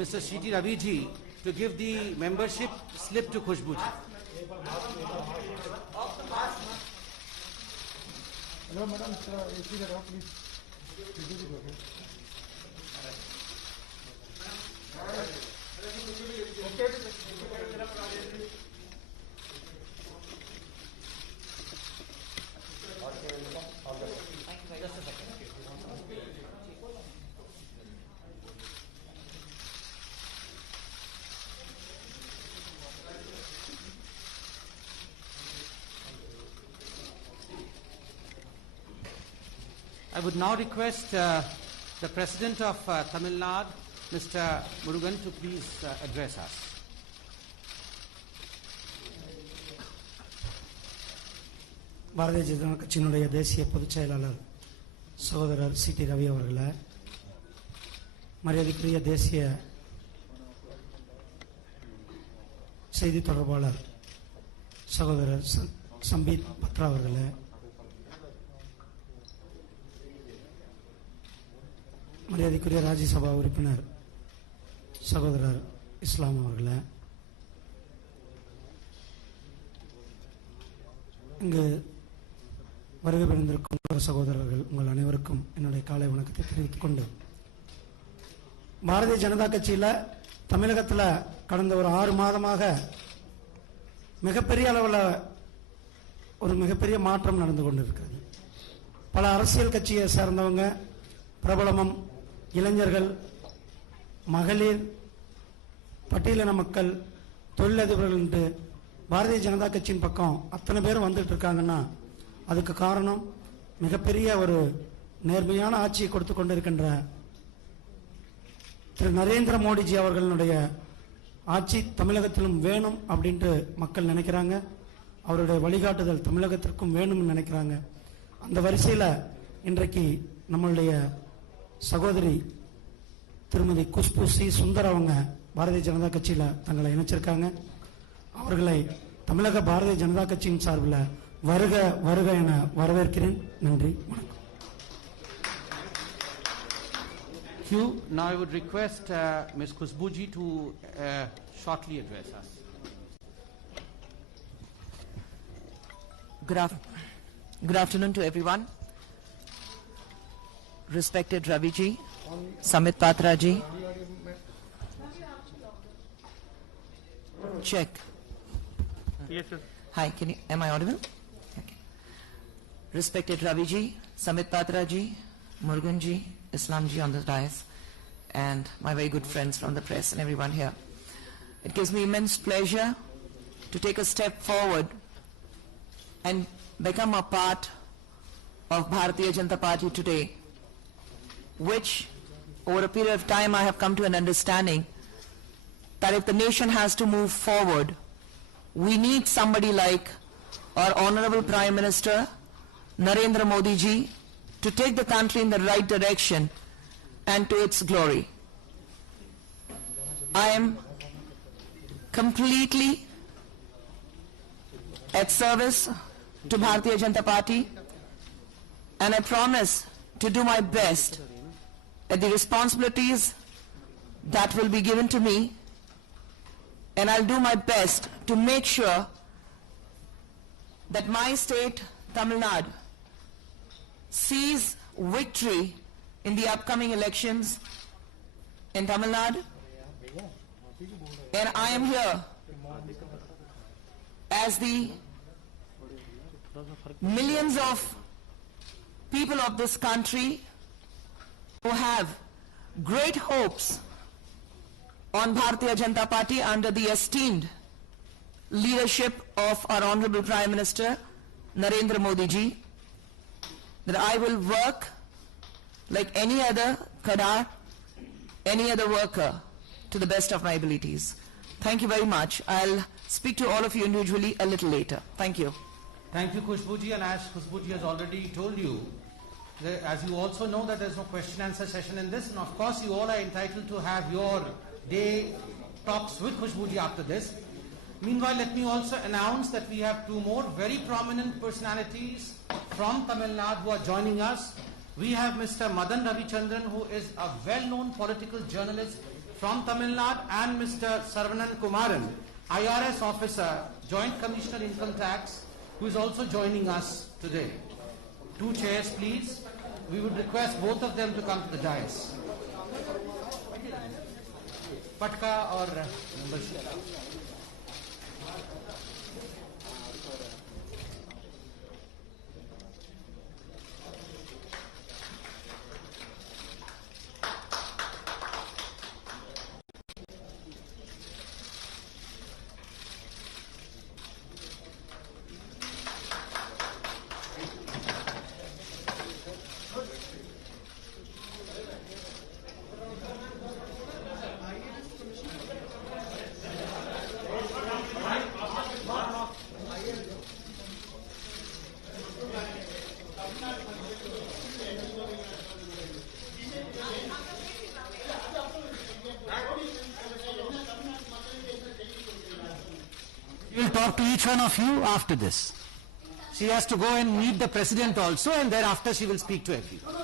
Mr. Siti Ravi ji to give the membership slip to Khushbu ji. Hello, madam. Please. I would now request the President of Tamil Nadu, Mr. Murugan, to please address us. Bharatiya Janata கட்சியினுடைய தேசிய பொதுச் செயலாளர் சகோதரர் CD Ravi அவர்களே, மரியாதைக்குரிய தேசிய செய்தி தொடர்பாளர் சகோதரர் சம்பீத் பத்ரா அவர்களே, மரியாதைக்குரிய ராஜ்யசபா உறுப்பினர் சகோதரர் இஸ்லாம் அவர்களே, இங்கு வருகை புரிந்திருக்கும் சகோதரர்கள் உங்கள் அனைவருக்கும் என்னுடைய காலை வணக்கத்தை தெரிவித்துக் கொண்டு, பாரதிய ஜனதா கட்சியில் தமிழகத்தில் கடந்த ஒரு 6 மாதமாக மிகப்பெரிய அளவில் ஒரு மிகப்பெரிய மாற்றம் நடந்து கொண்டிருக்கிறது. பல அரசியல் கட்சியை சார்ந்தவங்க, பிரபலமும், இளைஞர்கள், மகளிர், பட்டியலின மக்கள், தொழிலதிபர்கள் என்று பாரதிய ஜனதா கட்சியின் பக்கம் அத்தனை பேரும் வந்துட்டு இருக்காங்கன்னா அதுக்கு காரணம் மிகப்பெரிய ஒரு நேர்மையான ஆட்சியை கொடுத்து கொண்டிருக்கின்ற திரு நரேந்திர மோடிஜி அவர்களுடைய ஆட்சி தமிழகத்திலும் வேணும் அப்படின்ட்டு மக்கள் நினைக்கிறாங்க. அவருடைய வழிகாட்டுதல் தமிழகத்திற்கும் வேணும்னு நினைக்கிறாங்க. அந்த வரிசையில் இன்றைக்கு நம்மளுடைய சகோதரி திருமதி குஷ்பு சி சுந்தர் அவங்க பாரதிய ஜனதா கட்சியில் தங்களை இணைச்சிருக்காங்க. அவர்களை தமிழக பாரதிய ஜனதா கட்சியின் சார்பில் வருக வருக என வரவேற்கிறேன். நன்றி, வணக்கம். Now I would request Ms. Khushbu ji to shortly address us. Good afternoon to everyone. Respected Ravi ji, Samit Patra ji. Check. Yes, sir. Hi, am I audible? Okay. Respected Ravi ji, Samit Patra ji, Murugan ji, Islam ji on the dais, and my very good friends from the press and everyone here. It gives me immense pleasure to take a step forward and become a part of Bharatiya Janata Party today, which over a period of time I have come to an understanding that if the nation has to move forward, we need somebody like our Honorable Prime Minister Narendra Modi ji to take the country in the right direction and to its glory. I am completely at service to Bharatiya Janata Party, and I promise to do my best at the responsibilities that will be given to me, and I'll do my best to make sure that my state, Tamil Nadu, sees victory in the upcoming elections in Tamil Nadu. And I am here as the millions of people of this country who have great hopes on Bharatiya Janata Party under the esteemed leadership of our Honorable Prime Minister Narendra Modi ji, that I will work like any other Kadar, any other worker, to the best of my abilities. Thank you very much. I'll speak to all of you individually a little later. Thank you. Thank you, Khushbu ji, and as Khushbu ji has already told you, as you also know that there's no question answer session in this, and of course you all are entitled to have your day talks with Khushbu ji after this. Meanwhile, let me also announce that we have 2 more very prominent personalities from Tamil Nadu who are joining us. We have Mr. Madan Ravichandran, who is a well-known political journalist from Tamil Nadu, and Mr. Saravanan Kumaran, IRS officer, Joint Commissioner Income Tax, who is also joining us today. 2 chairs, please. We would request both of them to come to the dais. Patka or membership. We will talk to each one of you after this. She has to go and meet the president also, and thereafter she will speak to everyone.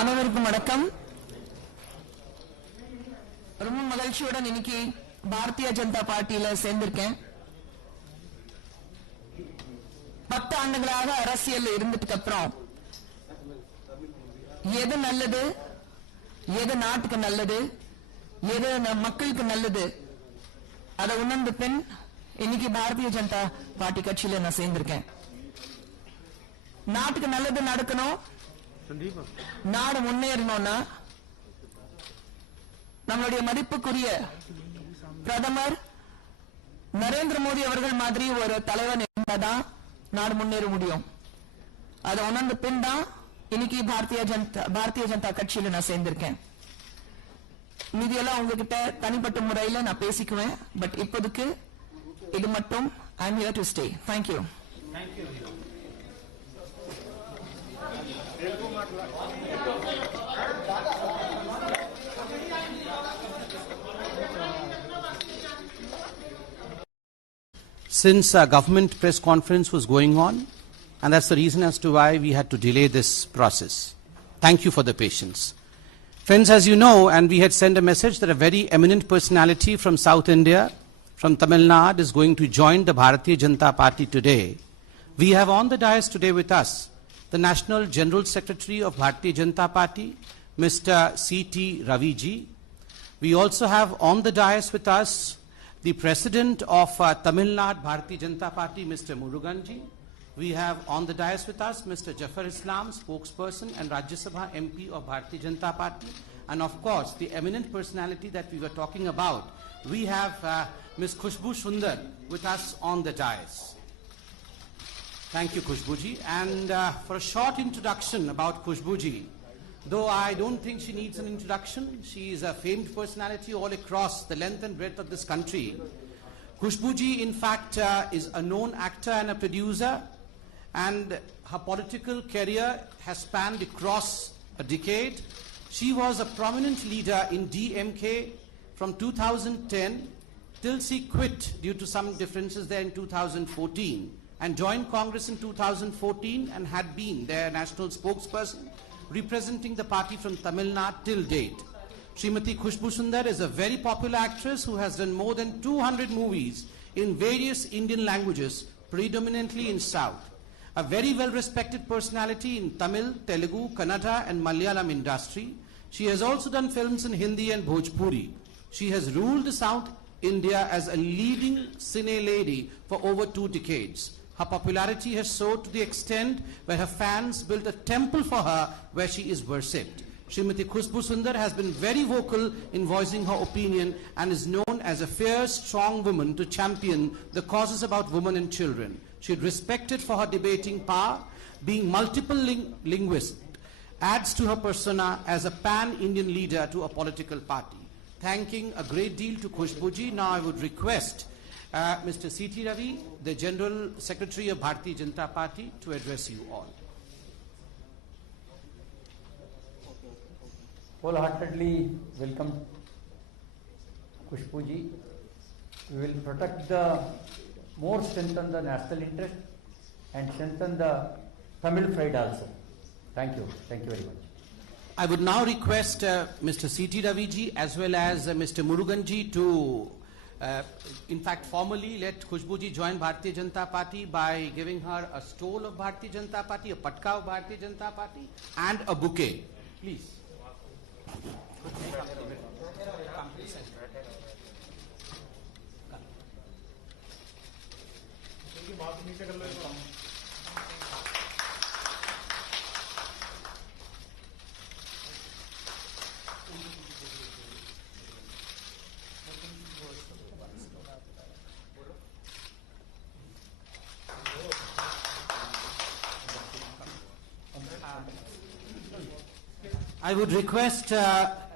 அனைவருக்கும் வணக்கம். ரொம்ப மகிழ்ச்சியுடன் இன்னைக்கு பாரதிய ஜனதா பார்ட்டியில சேர்ந்திருக்கேன். 10 ஆண்டுகளாக அரசியல் இருந்ததுக்கு அப்புறம் எது நல்லது, எது நாட்டுக்கு நல்லது, எது மக்களுக்கு நல்லது அதை உணர்ந்த பின் இன்னைக்கு பாரதிய ஜனதா பார்ட்டி கட்சியில நான் சேர்ந்திருக்கேன். நாட்டுக்கு நல்லது நடக்கணும், நாடு முன்னேறணும்னா நம்மளுடைய மதிப்புக்குரிய பிரதமர் நரேந்திர மோடி அவர்கள் மாதிரி ஒரு தலைவன் இருந்தாதான் நாடு முன்னேற முடியும். அதை உணர்ந்த பின் தான் இன்னைக்கு பாரதிய ஜனதா கட்சியில நான் சேர்ந்திருக்கேன். மீதியெல்லாம் உங்ககிட்ட தனிப்பட்ட முறையில நான் பேசிக்குவேன். பட் இப்போதைக்கு இது மட்டும் I am here to stay. Thank you. Since a government press conference was going on, and that's the reason as to why we had to delay this process. Thank you for the patience. Friends, as you know, and we had sent a message that a very eminent personality from South India, from Tamil Nadu, is going to join the Bharatiya Janata Party today. We have on the dais today with us the National General Secretary of Bharatiya Janata Party, Mr. C.T. Raviji. We also have on the dais with us the President of Tamil Nadu Bharatiya Janata Party, Mr. Muruganji. We have on the dais with us Mr. Jafar Islam, spokesperson and Rajya Sabha MP of Bharatiya Janata Party. And of course, the eminent personality that we were talking about, we have Ms. Khushbu Sundar with us on the dais. Thank you, Khushbuji. And for a short introduction about Khushbuji, though I don't think she needs an introduction, she is a famed personality all across the length and breadth of this country. Khushbuji, in fact, is a known actor and a producer, and her political career has spanned across a decade. She was a prominent leader in DMK from 2010 till she quit due to some differences there in 2014, and joined Congress in 2014 and had been their national spokesperson, representing the party from Tamil Nadu till date. Srimati Khushbu Sundar is a very popular actress who has done more than 200 movies in various Indian languages, predominantly in South. A very well-respected personality in Tamil, Telugu, Kannada and Malayalam industry. She has also done films in Hindi and Bhojpuri. She has ruled South India as a leading cine lady for over 2 decades. Her popularity has soared to the extent where her fans built a temple for her where she is worshipped. Srimati Khushbu Sundar has been very vocal in voicing her opinion and is known as a fierce, strong woman to champion the causes about women and children. She is respected for her debating power, being multiple linguist, adds to her persona as a pan-Indian leader to a political party. Thanking a great deal to Khushbuji, now I would request Mr. C.T. Ravi, the General Secretary of Bharatiya Janata Party, to address you all. wholeheartedly welcome Khushbu ji. We will protect the, more strengthen the national interest and strengthen the Tamil pride also. Thank you very much. I would now request Mr. C.T. Raviji as well as Mr. Muruganji to, in fact, formally let Khushbu ji join Bharatiya Janata Party by giving her a stole of Bharatiya Janata Party, a patka of Bharatiya Janata Party, and a bouquet. Please. I would request